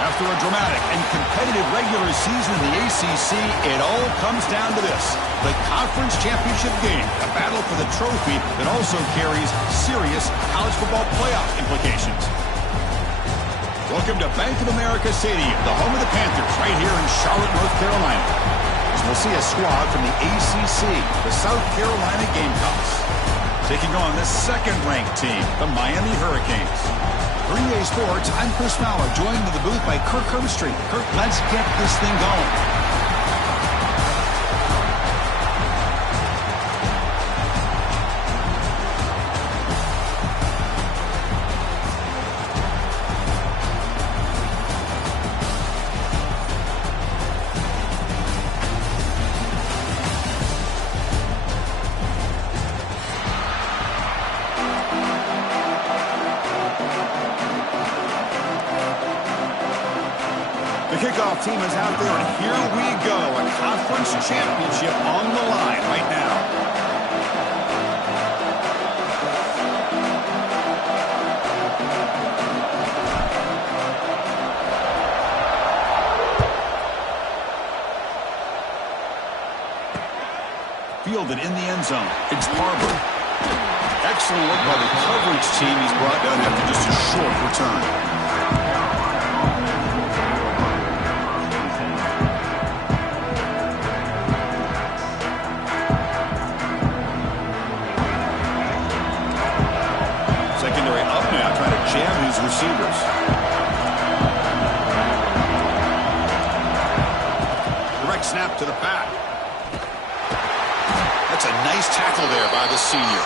After a dramatic and competitive regular season in the ACC, it all comes down to this: the conference championship game, a battle for the trophy that also carries serious college football playoff implications. Welcome to Bank of America Stadium, the home of the Panthers, right here in Charlotte, North Carolina. As we'll see a squad from the ACC, the South Carolina Gamecocks, taking on the second-ranked team, the Miami Hurricanes. For EA Sports, I'm Chris Fowler, joined in the booth by Kirk Herbstreit. Kirk, let's get this thing going. Kickoff team is out there, and here we go. A conference championship on the line right now. Fielded in the end zone. It's Barber. Excellent work by the coverage team. He's brought down after just a short return. Secondary up now, trying to jam his receivers. Direct snap to the back. That's a nice tackle there by the senior.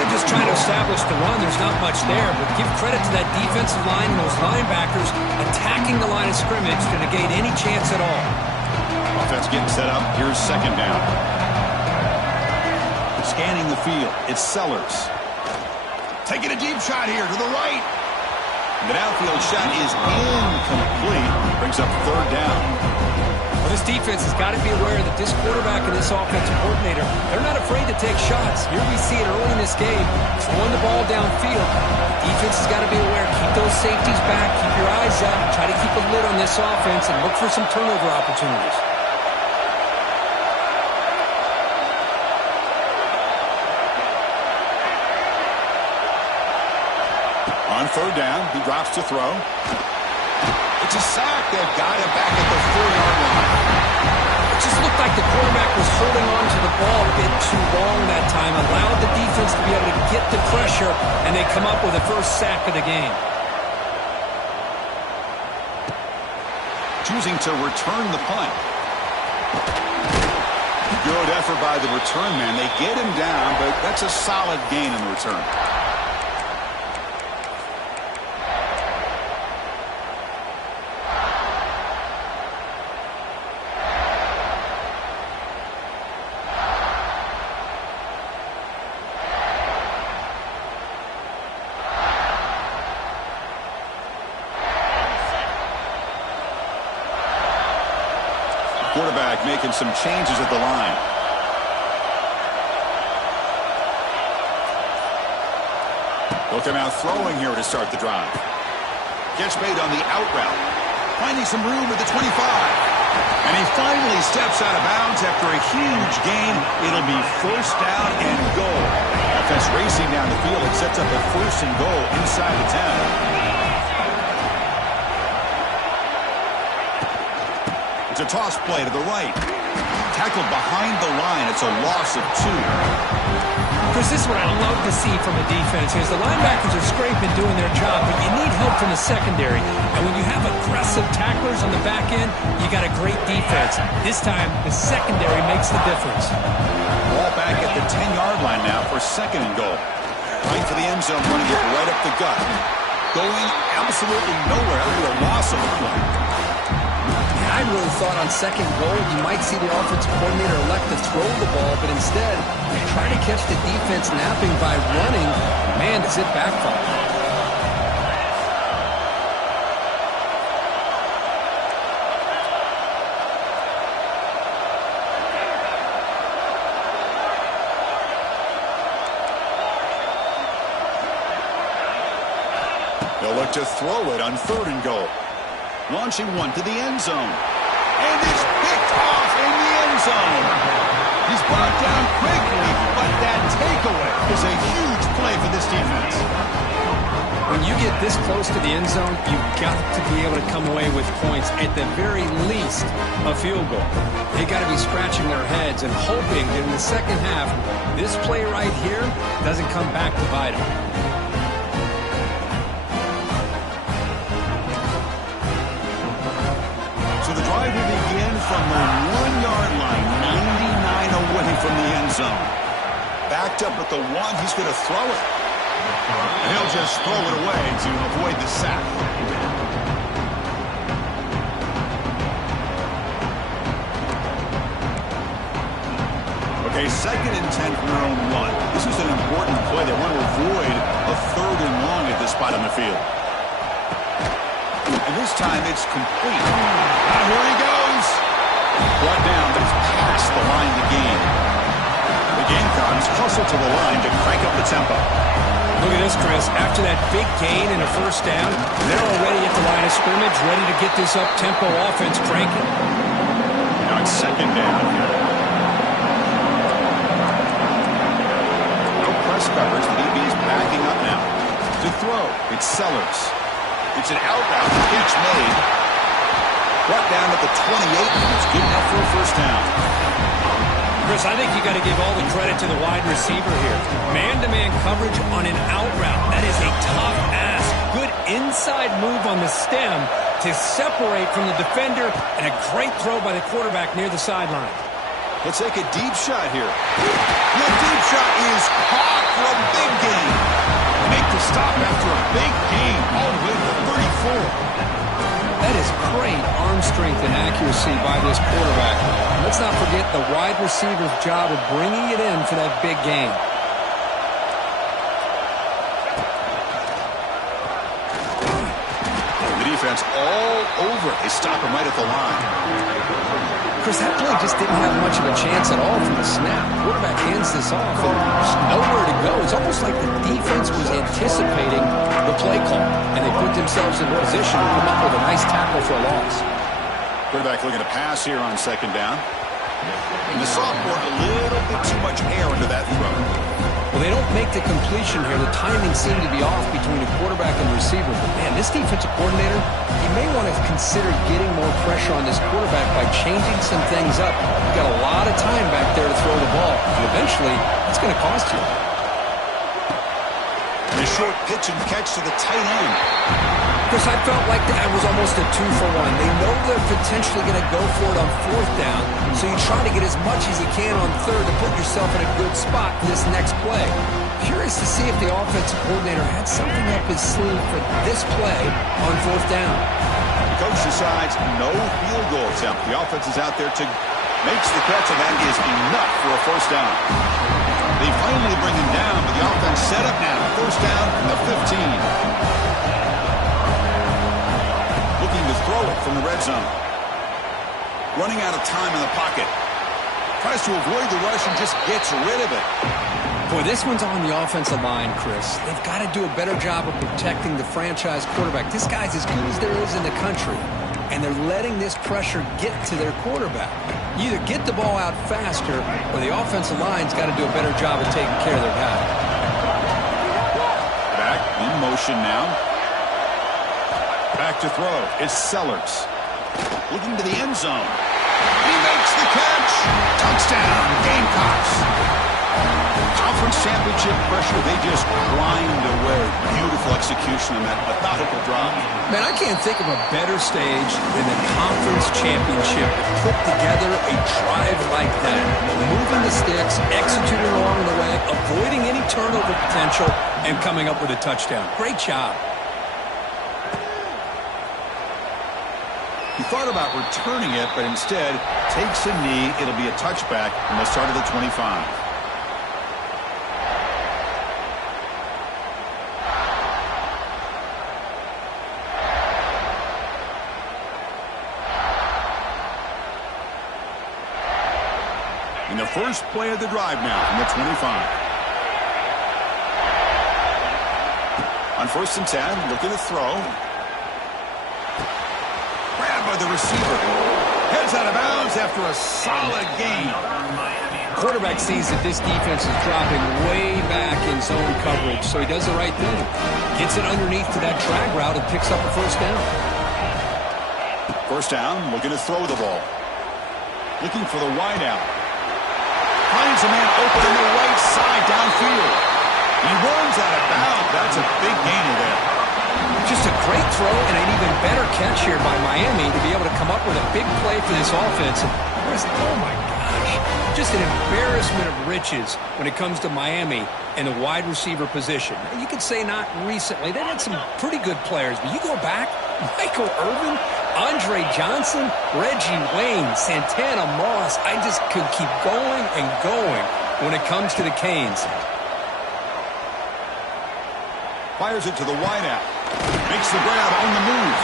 They're just trying to establish the run. There's not much there, but give credit to that defensive line and those linebackers attacking the line of scrimmage to negate any chance at all. Offense getting set up. Here's second down. Scanning the field. It's Sellers. Taking a deep shot here to the right. The downfield shot is incomplete. Brings up third down. defense has got to be aware that this quarterback and this offensive coordinator, they're not afraid to take shots. Here we see it early in this game, throwing the ball downfield. Defense has got to be aware. Keep those safeties back. Keep your eyes out. Try to keep a lid on this offense and look for some turnover opportunities. On third down, he drops to throw. It's a sack. They've got him back at the 4-yard line. It just looked like the quarterback was holding on to the ball a bit too long that time, allowed the defense to be able to get the pressure, and they come up with the first sack of the game. Choosing to return the punt. Good effort by the return man. They get him down, but that's a solid gain in the return. Quarterback making some changes at the line. They'll come out throwing here to start the drive. Gets made on the out route. Finding some room at the 25. And he finally steps out of bounds after a huge gain. It'll be first down and goal. Offense racing down the field. It sets up a first and goal inside the 10. It's a toss play to the right. Tackled behind the line. It's a loss of 2. Chris, this is what I love to see from a defense is the linebackers are scraping doing their job, but you need help from the secondary. And when you have aggressive tacklers on the back end, you got a great defense. This time, the secondary makes the difference. Ball back at the 10-yard line now for second and goal. Right for the end zone, running it right up the gut. Going absolutely nowhere with a loss of a play. I really thought on second goal you might see the offensive coordinator elect to throw the ball, but instead try to catch the defense napping by running. Man, does it backfire. They'll look to throw it on third and goal. Launching one to the end zone. And it's picked off in the end zone. He's brought down quickly, but that takeaway is a huge play for this defense. When you get this close to the end zone, you've got to be able to come away with points, at the very least, a field goal. They got to be scratching their heads and hoping that in the second half, this play right here doesn't come back to bite them. So the drive will begin from the 1-yard line, 99 away from the end zone. Backed up at the 1, he's going to throw it. And he'll just throw it away to avoid the sack. Okay, second and 10 from their own 1. This is an important play. They want to avoid a third and long at this spot on the field. And this time it's complete. And here he goes. Brought down, but it's past the line to gain. The Gamecocks hustle to the line to crank up the tempo. Look at this, Chris. After that big gain and a first down, they're already at the line of scrimmage, ready to get this up-tempo offense cranking. Now it's second down here. No press coverage. The DB's backing up now. To throw, it's Sellers. It's an out route. The pitch made. Brought down at the 28, and it's good enough for a first down. Chris, I think you got to give all the credit to the wide receiver here. Man-to-man coverage on an out route. That is a tough ask. Good inside move on the stem to separate from the defender, and a great throw by the quarterback near the sideline. Let's take a deep shot here. The deep shot is caught for a big gain. Make the stop after a big gain all the way to 34. That is great arm strength and accuracy by this quarterback. Let's not forget the wide receiver's job of bringing it in for that big gain. The defense all over. They stop him right at the line. Chris, that play just didn't have much of a chance at all from the snap. Quarterback hands this off, and there's nowhere to go. It's almost like the defense was anticipating the play call, and they put themselves in position to come up with a nice tackle for a loss. Quarterback looking to pass here on second down. And the sophomore, a little bit too much air into that throw. Well, they don't make the completion here. The timing seemed to be off between a quarterback and receiver. But, man, this defensive coordinator, he may want to consider getting more pressure on this quarterback by changing some things up. You've got a lot of time back there to throw the ball. And eventually, it's going to cost you. And a short pitch and catch to the tight end. Chris, I felt like that was almost a 2-for-1. They know they're potentially going to go for it on fourth down, so you try to get as much as you can on third to put yourself in a good spot for this next play. Curious to see if the offensive coordinator had something up his sleeve for this play on fourth down. The coach decides no field goal attempt. The offense is out there to makes the catch, and that is enough for a first down. They finally bring him down, but the offense set up now. First down from the 15. Looking to throw it from the red zone. Running out of time in the pocket. Tries to avoid the rush and just gets rid of it. Boy, this one's on the offensive line, Chris. They've got to do a better job of protecting the franchise quarterback. This guy's as good as there is in the country, and they're letting this pressure get to their quarterback. You either get the ball out faster, or the offensive line's got to do a better job of taking care of their guy. Back in motion now. Back to throw. It's Sellers. Looking to the end zone. He makes the catch. Touchdown, Gamecocks. Conference championship pressure, they just grind away. Beautiful execution on that methodical drive. Man, I can't think of a better stage than the conference championship to put together a drive like that. Moving the sticks, executing along the way, avoiding any turnover potential, and coming up with a touchdown. Great job. He thought about returning it, but instead takes a knee. It'll be a touchback, and they'll start at the 25. In the first play of the drive now from the 25. On 1st and 10, look at the throw. Grabbed by the receiver. Heads out of bounds after a solid gain. Quarterback sees that this defense is dropping way back in zone coverage, so he does the right thing. Gets it underneath to that drag route and picks up a first down. First down, looking to throw the ball. Looking for the wide out. Finds a man open on the right side downfield. He runs out of bounds. That's a big gainer there. Just a great throw and an even better catch here by Miami to be able to come up with a big play for this offense. Oh, my gosh. Just an embarrassment of riches when it comes to Miami and the wide receiver position. You could say not recently. They had some pretty good players, but you go back, Michael Irvin, Andre Johnson, Reggie Wayne, Santana Moss. I just could keep going and going when it comes to the Canes. Fires it to the wideout. Makes the grab on the move.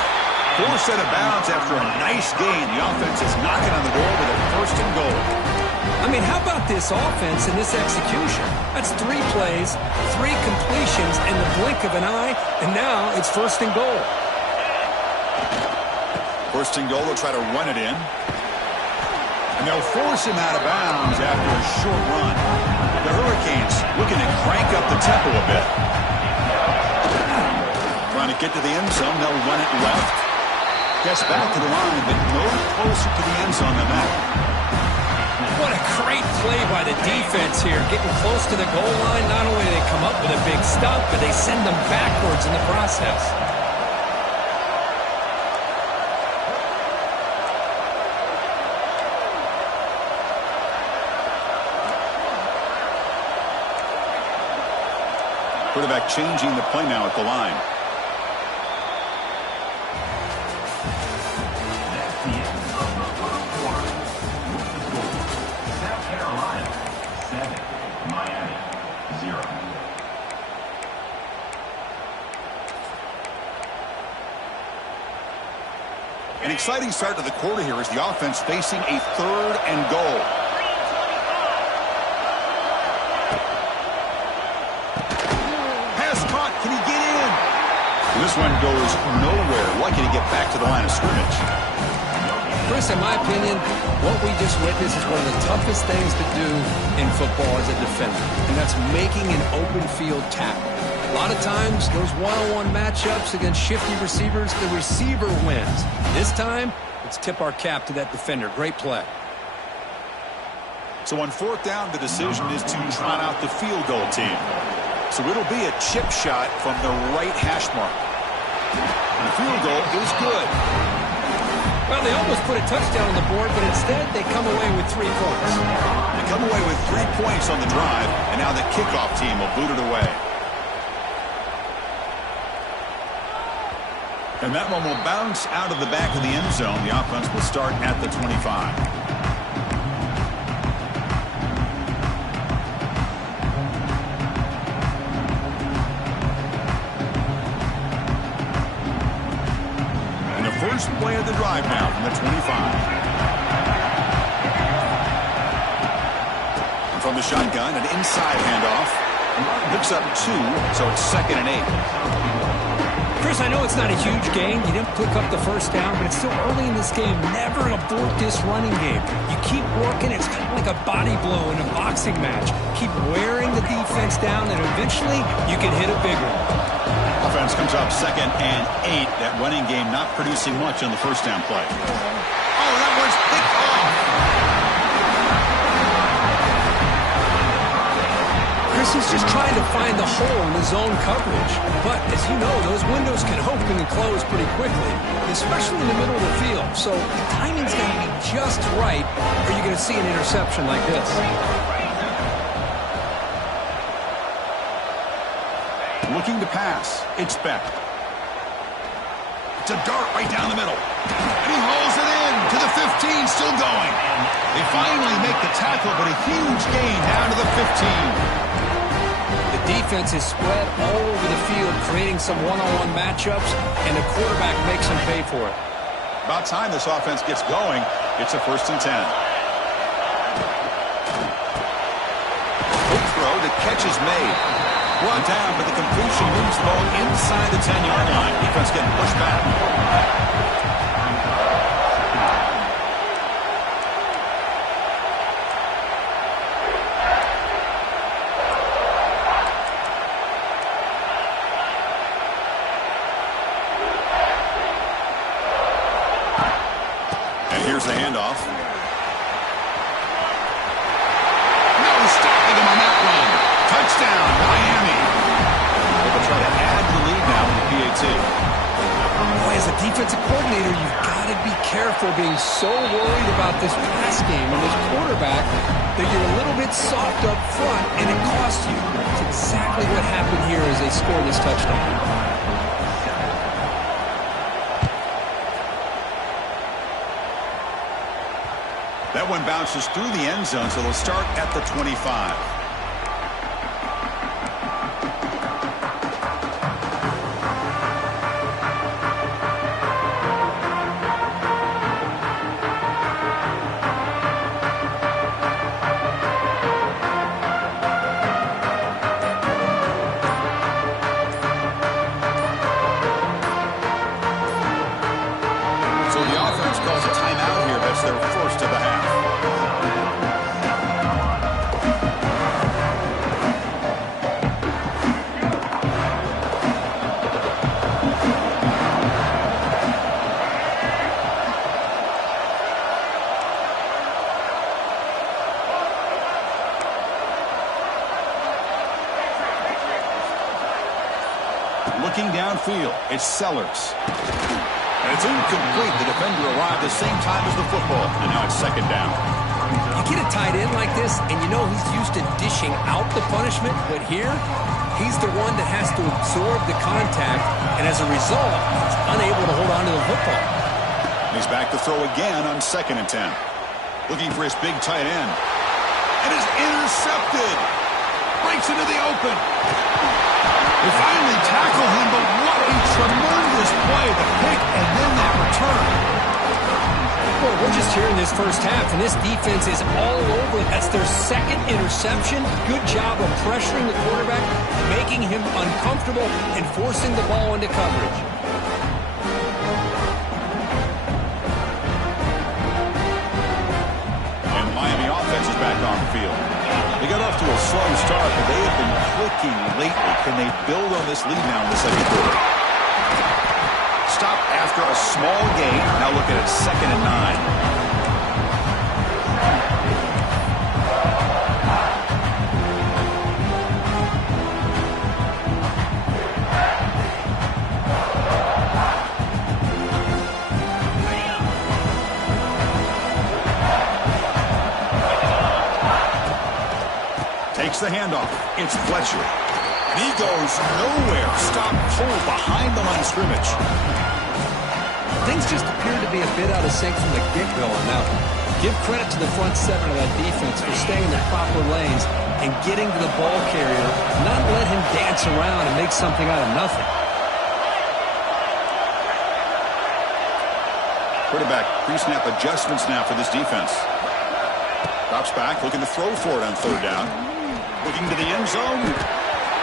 Forced out of bounds after a nice gain. The offense is knocking on the door with a 1st and goal. I mean, how about this offense and this execution? That's 3 plays, 3 completions in the blink of an eye, and now it's 1st and goal. 1st and goal, they'll try to run it in. And they'll force him out of bounds after a short run. The Hurricanes looking to crank up the tempo a bit. Trying to get to the end zone, they'll run it left. Gets back to the line, but no closer to the end zone than that. What a great play by the defense here. Getting close to the goal line, not only do they come up with a big stop, but they send them backwards in the process. Quarterback changing the play now at the line. South Carolina 7, Miami 0. An exciting start to the quarter here as the offense facing a 3rd and goal. Pass caught. Can he get in? This one goes nowhere. Lucky to get back to the line of scrimmage. Chris, in my opinion, what we just witnessed is one of the toughest things to do in football as a defender, and that's making an open field tackle. A lot of times, those one-on-one matchups against shifty receivers, the receiver wins. This time, let's tip our cap to that defender. Great play. So on 4th down, the decision is to trot out the field goal team. So it'll be a chip shot from the right hash mark. And the field goal is good. Well, they almost put a touchdown on the board, but instead they come away with 3 points. They come away with 3 points on the drive, and now the kickoff team will boot it away. And that one will bounce out of the back of the end zone. The offense will start at the 25. And the first play of the drive now from the 25. And from the shotgun, an inside handoff. Picks up 2, so it's 2nd and 8. Chris, I know it's not a huge gain. You didn't pick up the first down, but it's still early in this game. Never abort this running game. You keep working. It's kind of like a body blow in a boxing match. Keep wearing the defense down, and eventually you can hit a big one. Offense comes up 2nd and 8. That running game not producing much on the first down play. Oh, that one's picked off. Chris is just trying to find the hole in the zone coverage. But, as you know, those windows can open and close pretty quickly, especially in the middle of the field. So the timing's got to be just right, or you're going to see an interception like this. Looking to pass. It's Beck. It's a dart right down the middle. And he hauls it in to the 15, still going. They finally make the tackle, but a huge gain down to the 15. Defense is spread all over the field, creating some one-on-one matchups, and the quarterback makes them pay for it. About time this offense gets going. It's a 1st and 10. Quick throw, the catch is made. Brought down, but the completion moves the ball inside the 10-yard line. Defense getting pushed back. Here's the handoff. No stopping him on that one. Touchdown, Miami. They'll try to add the lead now in the PAT. Boy, as a defensive coordinator, you've got to be careful being so worried about this pass game and this quarterback that you're a little bit soft up front and it costs you. That's exactly what happened here as they scored this touchdown. That one bounces through the end zone, so they'll start at the 25. So the offense calls a timeout here. That's their first of the half. Looking downfield, it's Sellers. And it's incomplete. The defender arrived the same time as the football. And now it's 2nd down. You get a tight end like this, and you know he's used to dishing out the punishment, but here, he's the one that has to absorb the contact, and as a result, he's unable to hold on to the football. He's back to throw again on 2nd and 10. Looking for his big tight end. And is intercepted. Breaks into the open. They finally tackle him, but what a tremendous play. The pick and then that return. Well, we're just here in this first half, and this defense is all over. That's their second interception. Good job of pressuring the quarterback, making him uncomfortable, and forcing the ball into coverage. And Miami offense is back on the field. They got off to a slow start, but they have been clicking lately. Can they build on this lead now in the second quarter? Stop after a small gain. Now looking at 2nd and 9. Takes the handoff. It's Fletcher. And he goes nowhere. Stop pull behind the line of scrimmage. Things just appear to be a bit out of sync from the get-go on that one. Give credit to the front seven of that defense for staying in the proper lanes and getting to the ball carrier, not let him dance around and make something out of nothing. Quarterback pre-snap adjustments now for this defense. Drops back, looking to throw for it on 3rd down. Looking to the end zone.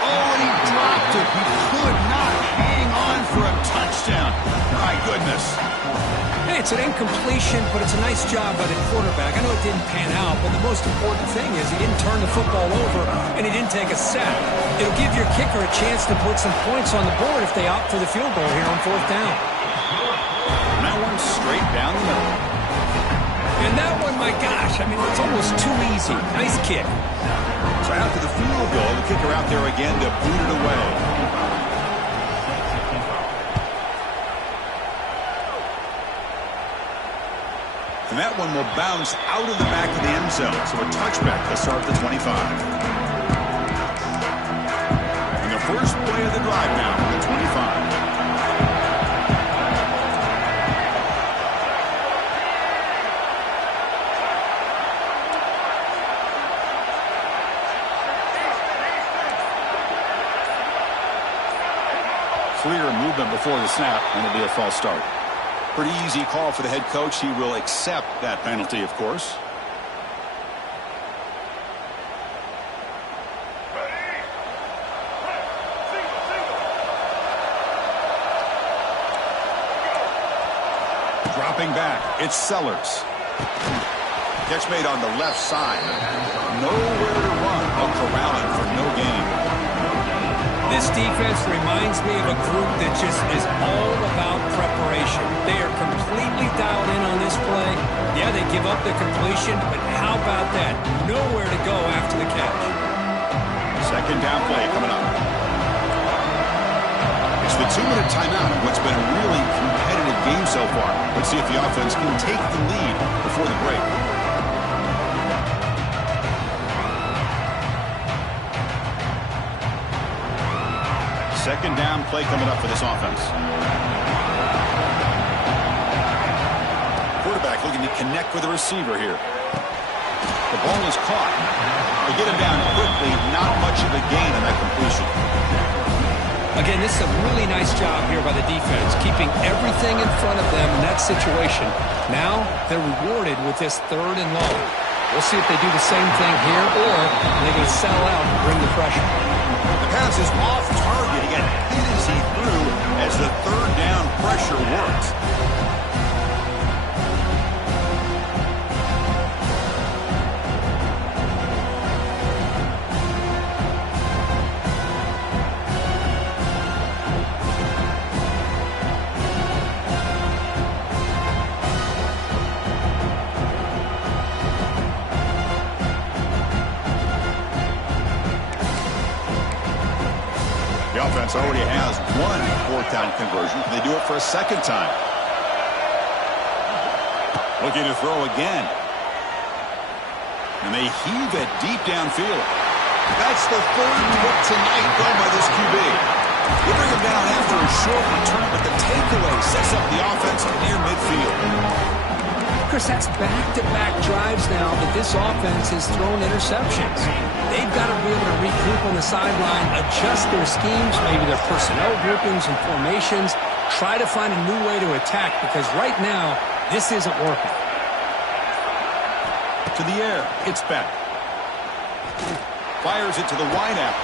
Oh, and he dropped it. He could not hang on for a touchdown. My goodness. Hey, it's an incompletion, but it's a nice job by the quarterback. I know it didn't pan out, but the most important thing is he didn't turn the football over, and he didn't take a sack. It'll give your kicker a chance to put some points on the board if they opt for the field goal here on 4th down. Now one straight down the middle. And that one, my gosh, I mean, it's almost too easy. Nice kick. So after the field goal, the kicker out there again to boot it away. And that one will bounce out of the back of the end zone. So a touchback to start the 25. And the first play of the drive now on the 25. Clear movement before the snap, and it'll be a false start. Pretty easy call for the head coach. He will accept that penalty, of course. Dropping back, it's Sellers. Catch made on the left side. Nowhere to run. A corralling for no gain. This defense reminds me of a group that just is all about preparation. They are completely dialed in on this play. Yeah, they give up the completion, but how about that? Nowhere to go after the catch. 2nd down play coming up. It's the 2-minute timeout of what's been a really competitive game so far. Let's see if the offense can take the lead before the break. Second down play coming up for this offense. Quarterback looking to connect with the receiver here. The ball is caught. They get him down quickly. Not much of a gain on that completion. Again, this is a really nice job here by the defense, keeping everything in front of them in that situation. Now they're rewarded with this 3rd and long. We'll see if they do the same thing here, or they're going to settle out and bring the pressure. The pass is off target. He got hit as he threw as the 3rd down pressure worked. The offense already has one 4th down conversion. Can they do it for a 2nd time? Looking to throw again. And they heave it deep downfield. That's the 3rd put tonight done by this QB. They bring him down after a short return, but the takeaway sets up the offense near midfield. Chris, that's back-to-back drives now that this offense has thrown interceptions. They've got to be able to regroup on the sideline, adjust their schemes, maybe their personnel groupings and formations, try to find a new way to attack, because right now This isn't working. To the air. It's back. Fires it to the wideout.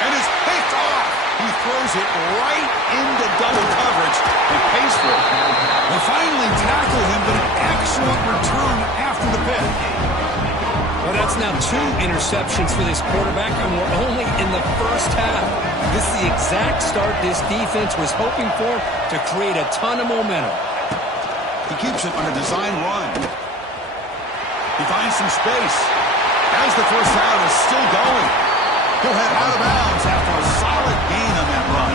And it's picked off. He throws it right into double coverage and pays for it. They finally tackle him, but an excellent return after the pick. Well, that's now 2 interceptions for this quarterback, and we're only in the first half. This is the exact start this defense was hoping for to create a ton of momentum. He keeps it on a design run. He finds some space. As the first down is still going. He'll head out of bounds after a solid gain on that run.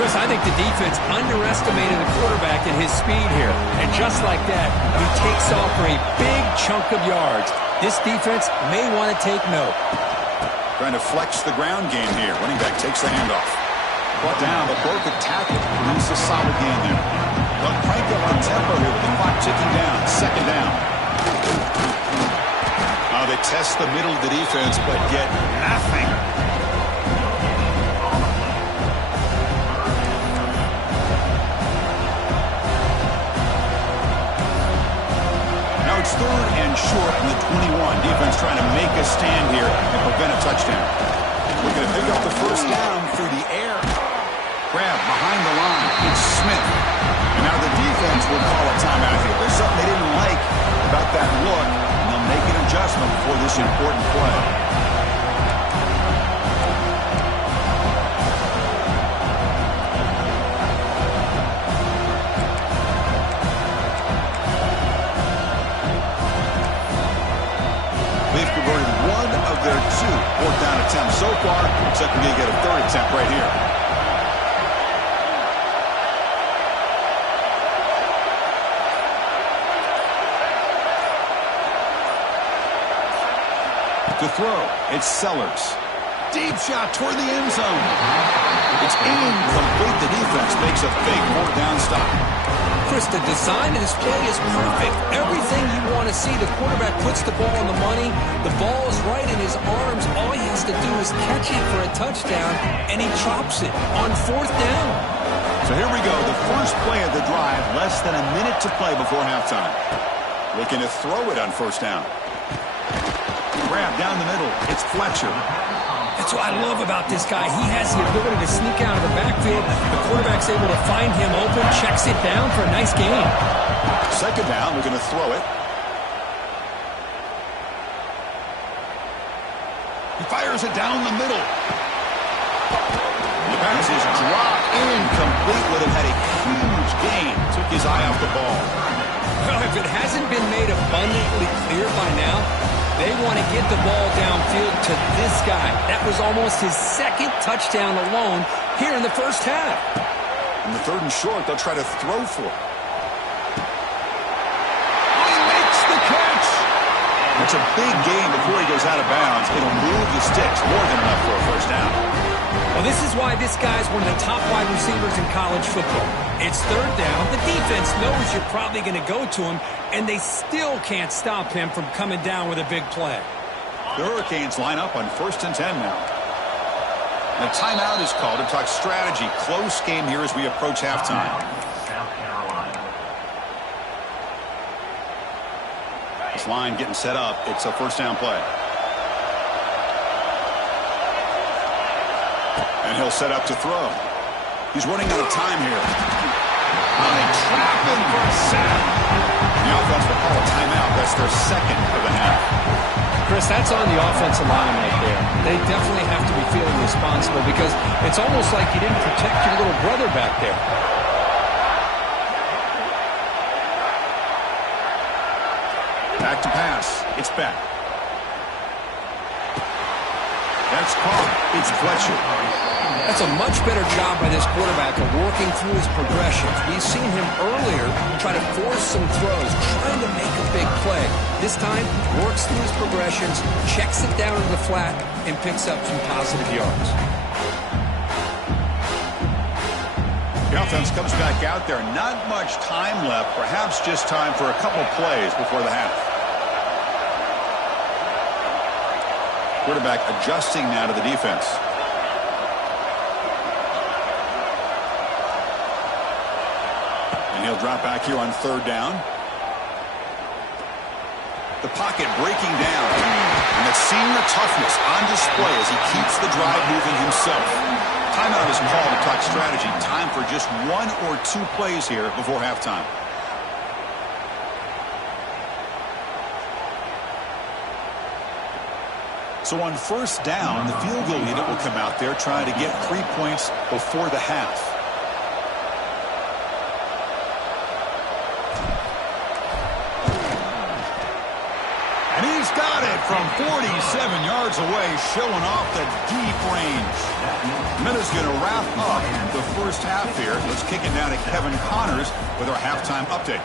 Chris, I think the defense underestimated the quarterback and his speed here. And just like that, he takes off for a big chunk of yards. This defense may want to take note. Trying to flex the ground game here. Running back takes the handoff. Brought down, but broke the tackle. Produce a solid gain there. They'll crank up on tempo here with the clock ticking down. Second down. They test the middle of the defense, but get nothing. Now it's 3rd and short in the 21. Defense trying to make a stand here and prevent a touchdown. Looking to pick up the first down through the air. Grab behind the line. It's Smith. And now the defense will call a timeout here. There's something they didn't like about that look. Make an adjustment for this important play. They've converted 1 of their 2 4th down attempts so far. Looks like we're going to get a 3rd attempt right here. To throw, it's Sellers. Deep shot toward the end zone. It's incomplete. The defense makes a big 4th down stop. Chris, the design of this play is perfect. Everything you want to see. The quarterback puts the ball on the money. The ball is right in his arms. All he has to do is catch it for a touchdown, and he chops it on 4th down. So here we go. The first play of the drive. Less than a minute to play before halftime. Looking to throw it on 1st down. Grab down the middle. It's Fletcher. That's what I love about this guy. He has the ability to sneak out of the backfield. The quarterback's able to find him open, checks it down for a nice gain. 2nd down, we're going to throw it. He fires it down the middle. The pass is dropped incomplete. Would have had a huge gain. Took his eye off the ball. Well, if it hasn't been made abundantly clear by now, they want to get the ball downfield to this guy. That was almost his 2nd touchdown alone here in the first half. In the 3rd and short, they'll try to throw for it. He makes the catch. It's a big gain before he goes out of bounds. It'll move the sticks more than enough for a first down. Well, this is why this guy's one of the top wide receivers in college football. It's 3rd down. The defense knows you're probably going to go to him, and they still can't stop him from coming down with a big play. The Hurricanes line up on 1st and 10 now. And a timeout is called to talk strategy. Close game here as we approach halftime. South Carolina. This line getting set up. It's a 1st down play. And he'll set up to throw. He's running out of time here. Oh, they trap him for a sack. The offense will call a timeout. That's their 2nd of the half. Chris, that's on the offensive line right there. They definitely have to be feeling responsible because it's almost like you didn't protect your little brother back there. Back to pass. It's back. That's caught. It's Fletcher. That's a much better job by this quarterback of working through his progressions. We've seen him earlier try to force some throws, trying to make a big play. This time, works through his progressions, checks it down to the flat, and picks up some positive yards. The offense comes back out there. Not much time left. Perhaps just time for a couple plays before the half. Quarterback adjusting now to the defense. And he'll drop back here on third down. The pocket breaking down. And the senior toughness on display as he keeps the drive moving himself. Timeout is called to talk strategy. Time for just 1 or 2 plays here before halftime. So on first down, the field goal unit will come out there trying to get 3 points before the half. And he's got it from 47 yards away, showing off the deep range. Minutes going to wrap up the first half here. Let's kick it down to Kevin Connors with our halftime update.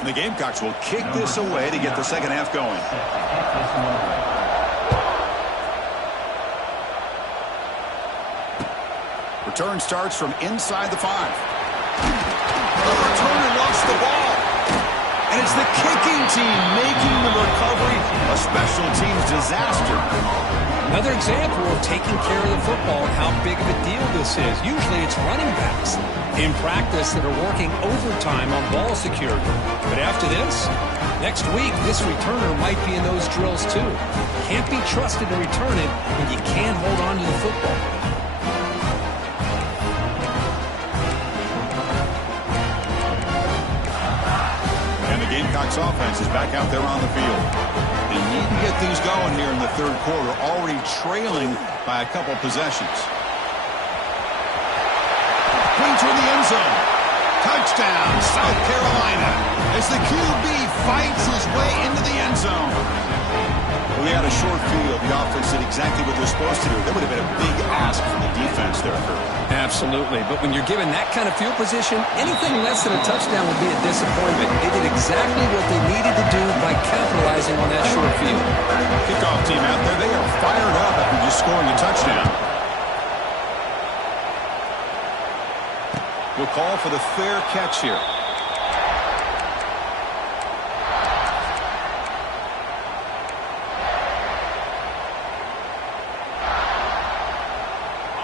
And the Gamecocks will kick this away to get the second half going. Return starts from inside the 5. The returner lost the ball. And it's the kicking team making the recovery a special teams disaster. Another example of taking care of the football and how big of a deal this is. Usually it's running backs in practice that are working overtime on ball security. But after this, next week, this returner might be in those drills too. Can't be trusted to return it when you can't hold on to the football. Gamecocks offense is back out there on the field. They need to get things going here in the third quarter, already trailing by a couple possessions. Clean toward the end zone. Touchdown, South Carolina, as the QB fights his way into the end zone. Well, they had a short field. The offense did exactly what they're supposed to do. That would have been a big ask from the defense there, Kurt. Absolutely. But when you're given that kind of field position, anything less than a touchdown would be a disappointment. They did exactly what they needed to do by capitalizing on that short field. Kickoff team out there, they are fired up after just scoring a touchdown. We'll call for the fair catch here.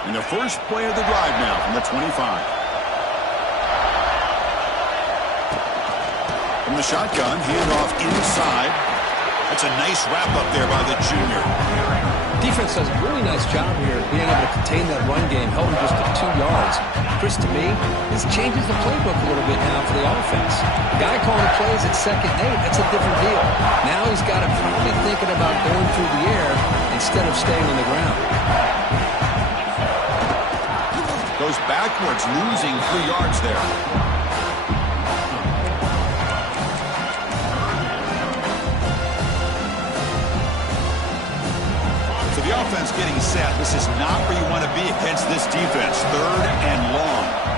And the first play of the drive now from the 25. From the shotgun, handoff inside. That's a nice wrap up there by the junior. Defense does a really nice job here being able to contain that run game, held him just to 2 yards. Chris, to me, this changes the playbook a little bit now for the offense. The guy calling plays at 2nd and 8, that's a different deal. Now he's got to probably thinking about going through the air instead of staying on the ground. Goes backwards, losing 3 yards there. So the offense getting set. This is not where you want to be against this defense. 3rd and long.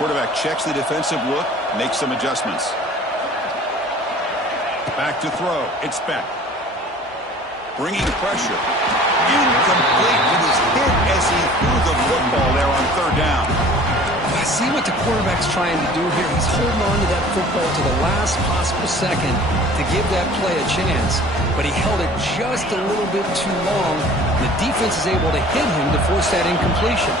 Quarterback checks the defensive look, makes some adjustments. Back to throw. It's Beck. Bringing pressure. Incomplete. He was hit as he threw the football there on 3rd down. I see what the quarterback's trying to do here. He's holding on to that football to the last possible second to give that play a chance. But he held it just a little bit too long. The defense is able to hit him to force that incompletion.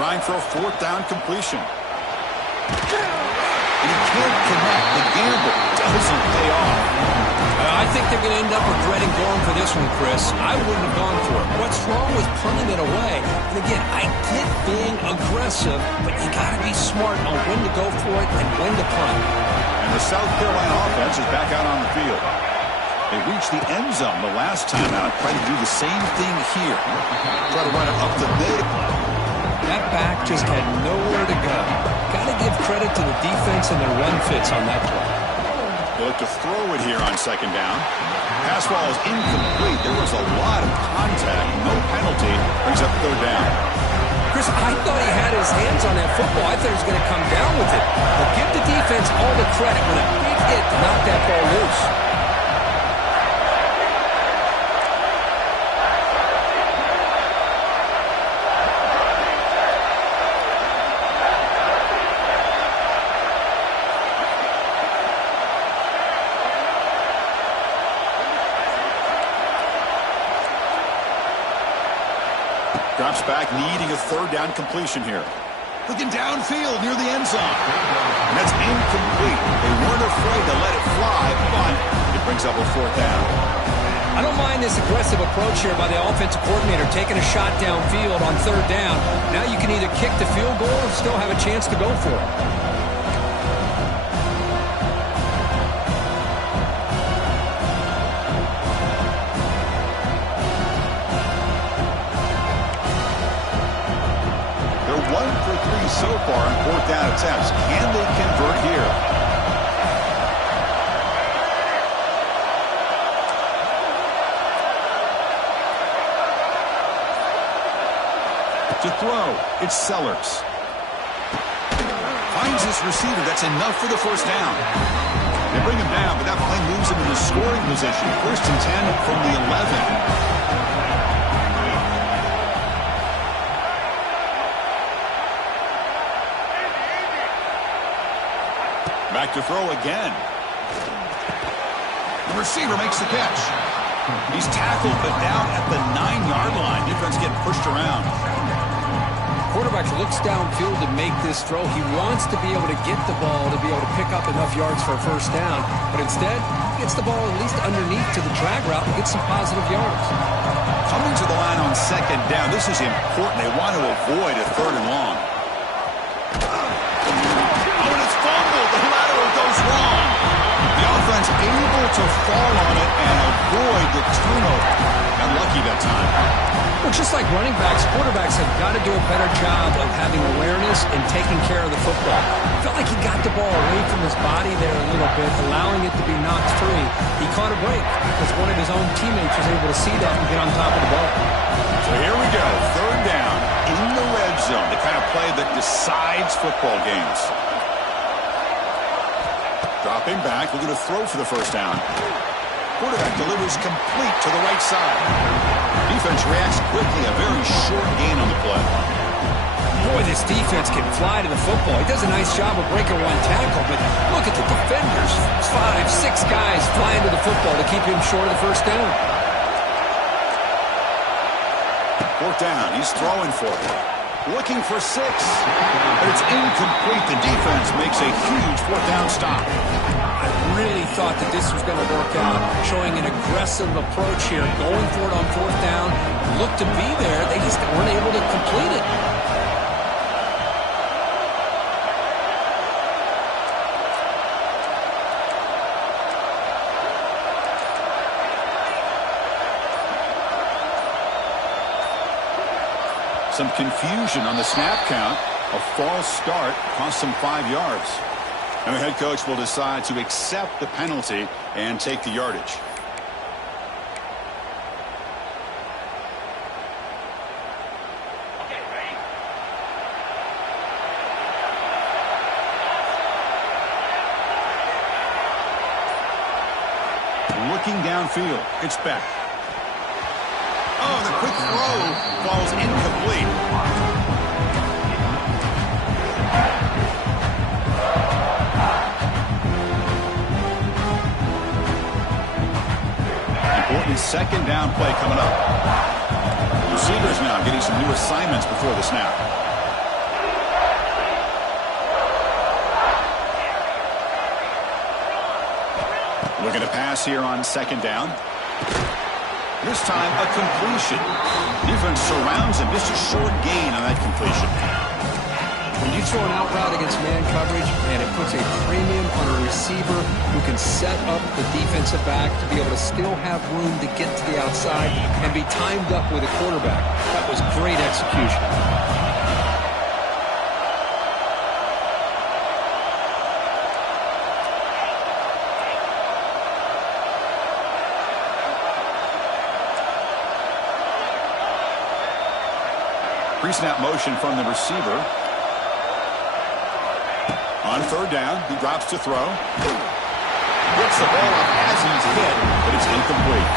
Trying for a 4th down completion. And he can't connect. The gamble doesn't pay off. I think they're going to end up regretting going for this one, Chris. I wouldn't have gone for it. What's wrong with punting it away? And again, I get being aggressive, but you got to be smart on when to go for it and when to punt. And the South Carolina offense is back out on the field. They reached the end zone the last time out. Try to do the same thing here. Try to run it up the mid. That back just had nowhere to go. Got to give credit to the defense and their run fits on that play. They look to throw it here on 2nd down. Pass ball is incomplete. There was a lot of contact. No penalty. Brings up 3rd down. Chris, I thought he had his hands on that football. I thought he was going to come down with it. But give the defense all the credit with a big hit to knock that ball loose. Drops back, needing a third down completion here. Looking downfield near the end zone. And that's incomplete. They weren't afraid to let it fly, but it brings up a fourth down. I don't mind this aggressive approach here by the offensive coordinator, taking a shot downfield on third down. Now you can either kick the field goal or still have a chance to go for it. So far on fourth down attempts. Can they convert here? To throw, it's Sellers. Finds his receiver. That's enough for the first down. They bring him down, but that play moves him into scoring position. First and 10 from the 11. Back to throw again. The receiver makes the catch. He's tackled, but down at the 9-yard line. Defense getting pushed around. Quarterback looks downfield to make this throw. He wants to be able to get the ball to be able to pick up enough yards for a first down. But instead, he gets the ball at least underneath to the drag route and gets some positive yards. Coming to the line on second down. This is important. They want to avoid a third and long. Wrong. The offense able to fall on it and avoid the turnover. Got lucky that time. Well, just like running backs, quarterbacks have got to do a better job of having awareness and taking care of the football. Felt like he got the ball away from his body there a little bit, allowing it to be knocked free. He caught a break because one of his own teammates was able to see that and get on top of the ball. So here we go. Third down in the red zone. The kind of play that decides football games. Dropping back, looking to throw for the first down. Quarterback delivers complete to the right side. Defense reacts quickly, a very short gain on the play. Boy, this defense can fly to the football. He does a nice job of breaking one tackle, but look at the defenders. 5, 6 guys flying to the football to keep him short of the first down. Fourth down, he's throwing for it. Looking for 6, but it's incomplete. The defense makes a huge fourth down stop. I really thought that this was going to work out, showing an aggressive approach here, going for it on fourth down. Looked to be there. They just weren't able to complete it. Some confusion on the snap count. A false start cost them 5 yards. And the head coach will decide to accept the penalty and take the yardage. Looking downfield, it's Beck. Oh, the quick throw falls incomplete. Important second down play coming up. Receivers now getting some new assignments before the snap. Looking to pass here on second down. This time, a completion. Defense surrounds him. Just a short gain on that completion. When you throw an out route against man coverage, and it puts a premium on a receiver who can set up the defensive back to be able to still have room to get to the outside and be timed up with a quarterback. That was great execution. Pre-snap motion from the receiver. On third down, he drops to throw. Gets the ball up as he's hit, but it's incomplete.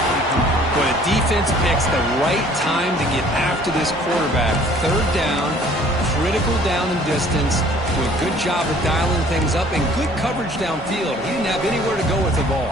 When a defense picks the right time to get after this quarterback, third down, critical down and distance, do a good job of dialing things up, and good coverage downfield. He didn't have anywhere to go with the ball.